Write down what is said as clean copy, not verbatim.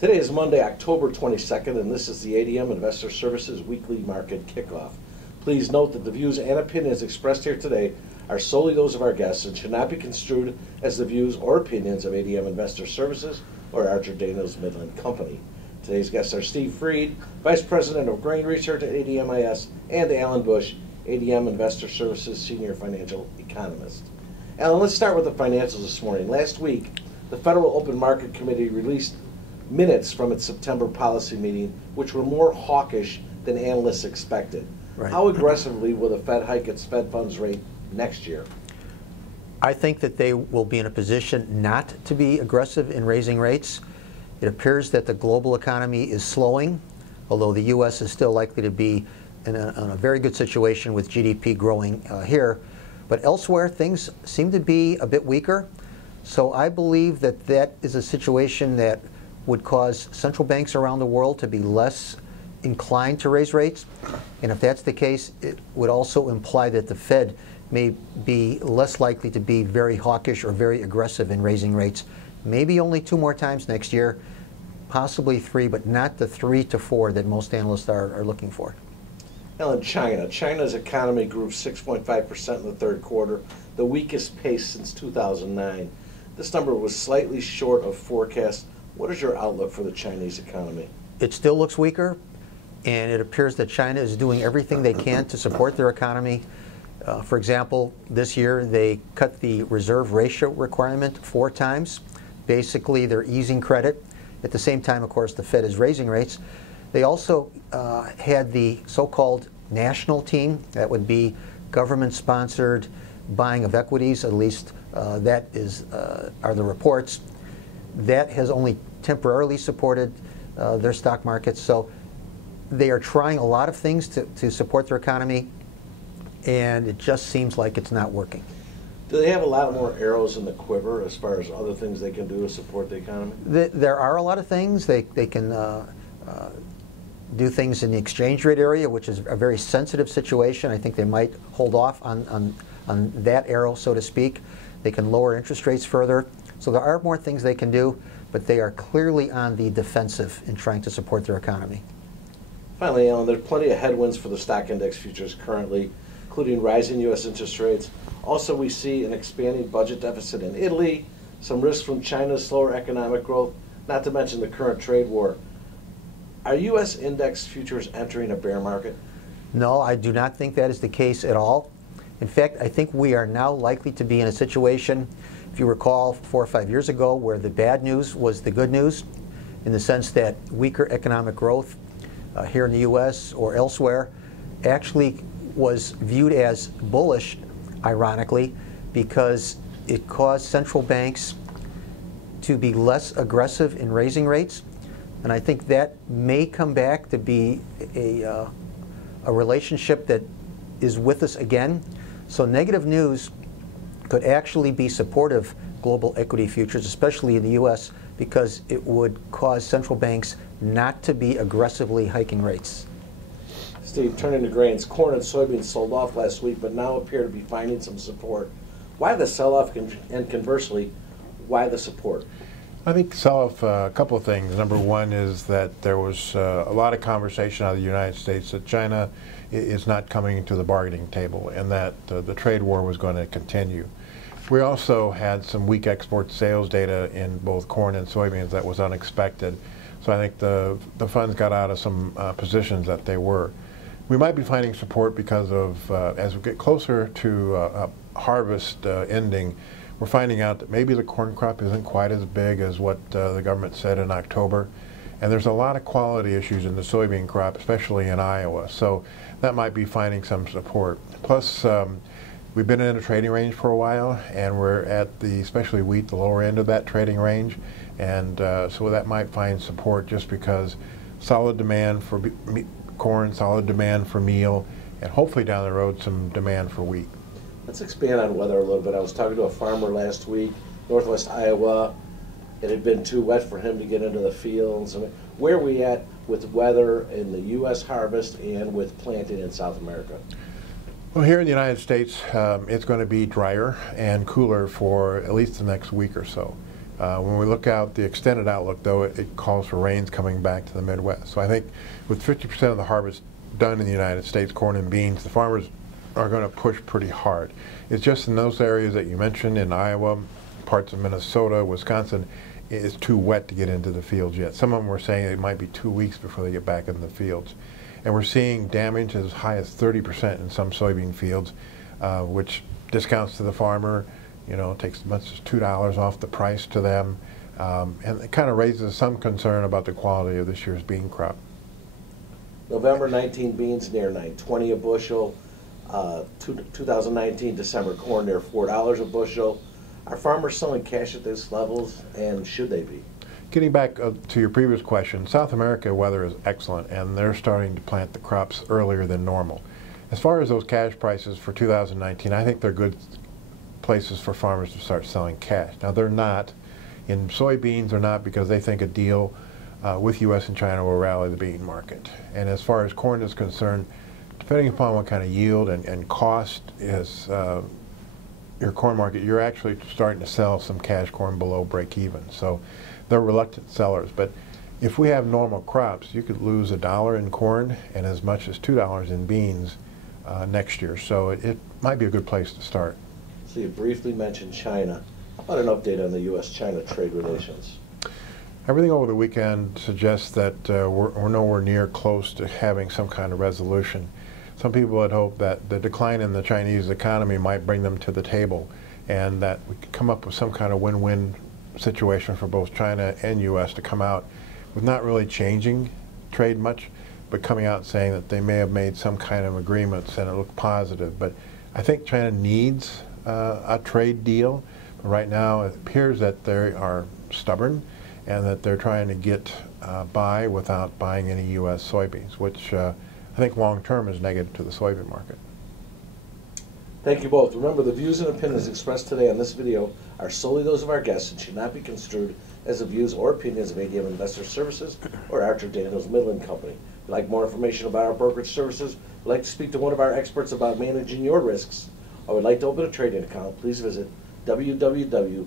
Today is Monday, October 22nd, and this is the ADM Investor Services Weekly Market Kickoff. Please note that the views and opinions expressed here today are solely those of our guests and should not be construed as the views or opinions of ADM Investor Services or Archer Daniels Midland Company. Today's guests are Steve Freed, Vice President of Grain Research at ADMIS, and Alan Bush, ADM Investor Services Senior Financial Economist. Alan, let's start with the financials this morning. Last week, the Federal Open Market Committee released minutes from its September policy meeting, which were more hawkish than analysts expected. Right. How aggressively will the Fed hike its Fed funds rate next year? I think that they will be in a position not to be aggressive in raising rates. It appears that the global economy is slowing, although the U.S. is still likely to be in a very good situation with GDP growing here. But elsewhere, things seem to be a bit weaker. So I believe that that is a situation that would cause central banks around the world to be less inclined to raise rates. And if that's the case, it would also imply that the Fed may be less likely to be very hawkish or very aggressive in raising rates. Maybe only 2 more times next year, possibly 3, but not the 3 to 4 that most analysts are looking for. Now in China, China's economy grew 6.5% in the third quarter, the weakest pace since 2009. This number was slightly short of forecast. What is your outlook for the Chinese economy? It still looks weaker, and it appears that China is doing everything they can to support their economy. For example, this year they cut the reserve ratio requirement 4 times. Basically, they're easing credit. At the same time, of course, the Fed is raising rates. They also had the so-called national team. That would be government-sponsored buying of equities, at least that are the reports. That has only temporarily supported their stock markets. So they are trying a lot of things to support their economy, and it just seems like it's not working. Do they have a lot more arrows in the quiver as far as other things they can do to support the economy? There are a lot of things. They can do things in the exchange rate area, which is a very sensitive situation. I think they might hold off on that arrow, so to speak. They can lower interest rates further. So there are more things they can do, but they are clearly on the defensive in trying to support their economy. Finally, Alan, there are plenty of headwinds for the stock index futures currently, including rising U.S. interest rates. Also, we see an expanding budget deficit in Italy, some risk from China's slower economic growth, not to mention the current trade war. Are U.S. index futures entering a bear market? No, I do not think that is the case at all. In fact, I think we are now likely to be in a situation, if you recall 4 or 5 years ago, where the bad news was the good news, in the sense that weaker economic growth here in the U.S. or elsewhere actually was viewed as bullish, ironically, because it caused central banks to be less aggressive in raising rates. And I think that may come back to be a relationship that is with us again. So negative news could actually be supportive global equity futures, especially in the U.S., because it would cause central banks not to be aggressively hiking rates. Steve, turning to grains, corn and soybeans sold off last week, but now appear to be finding some support. Why the sell-off, and conversely, why the support? I think sell-off, a couple of things. Number one is that there was a lot of conversation out of the United States that China is not coming to the bargaining table and that the trade war was going to continue. We also had some weak export sales data in both corn and soybeans that was unexpected. So I think the funds got out of some positions that they were. We might be finding support because of, as we get closer to harvest ending, we're finding out that maybe the corn crop isn't quite as big as what the government said in October. And there's a lot of quality issues in the soybean crop, especially in Iowa. So that might be finding some support. Plus, we've been in a trading range for a while, and we're at the, especially wheat, the lower end of that trading range. And so that might find support just because solid demand for corn, solid demand for meal, and hopefully down the road some demand for wheat. Let's expand on weather a little bit. I was talking to a farmer last week, northwest Iowa. It had been too wet for him to get into the fields. I mean, where are we at with weather in the U.S. harvest and with planting in South America? Well, here in the United States, it's going to be drier and cooler for at least the next week or so. When we look out the extended outlook, though, it calls for rains coming back to the Midwest. So I think with 50% of the harvest done in the United States, corn and beans, the farmers are going to push pretty hard. It's just in those areas that you mentioned, in Iowa, parts of Minnesota, Wisconsin, it's too wet to get into the fields yet. Some of them were saying it might be 2 weeks before they get back in the fields. And we're seeing damage as high as 30% in some soybean fields, which discounts to the farmer, you know, takes as much as $2 off the price to them. And it kind of raises some concern about the quality of this year's bean crop. November 19 beans near $9.20 a bushel. 2019 December corn near $4 a bushel. Are farmers selling cash at these levels, and should they be? Getting back to your previous question, South America weather is excellent, and they're starting to plant the crops earlier than normal. As far as those cash prices for 2019, I think they're good places for farmers to start selling cash. Now, they're not. In soybeans, they're not, because they think a deal with U.S. and China will rally the bean market. And as far as corn is concerned, depending upon what kind of yield and cost is your corn market, you're actually starting to sell some cash corn below break even. So they're reluctant sellers. But if we have normal crops, you could lose $1 in corn and as much as $2 in beans next year. So it might be a good place to start. So you briefly mentioned China. How about an update on the U.S.-China trade relations? Everything over the weekend suggests that we're nowhere near close to having some kind of resolution. Some people had hoped that the decline in the Chinese economy might bring them to the table, and that we could come up with some kind of win-win situation for both China and U.S. to come out with not really changing trade much, but coming out saying that they may have made some kind of agreements and it looked positive. But I think China needs a trade deal. But right now it appears that they are stubborn and that they're trying to get by without buying any U.S. soybeans, which I think long-term is negative to the soybean market. Thank you both. Remember, the views and opinions expressed today on this video are solely those of our guests and should not be construed as the views or opinions of ADM Investor Services or Archer Daniels Midland Company. If you'd like more information about our brokerage services, would like to speak to one of our experts about managing your risks, or would like to open a trading account, please visit www.admis.com.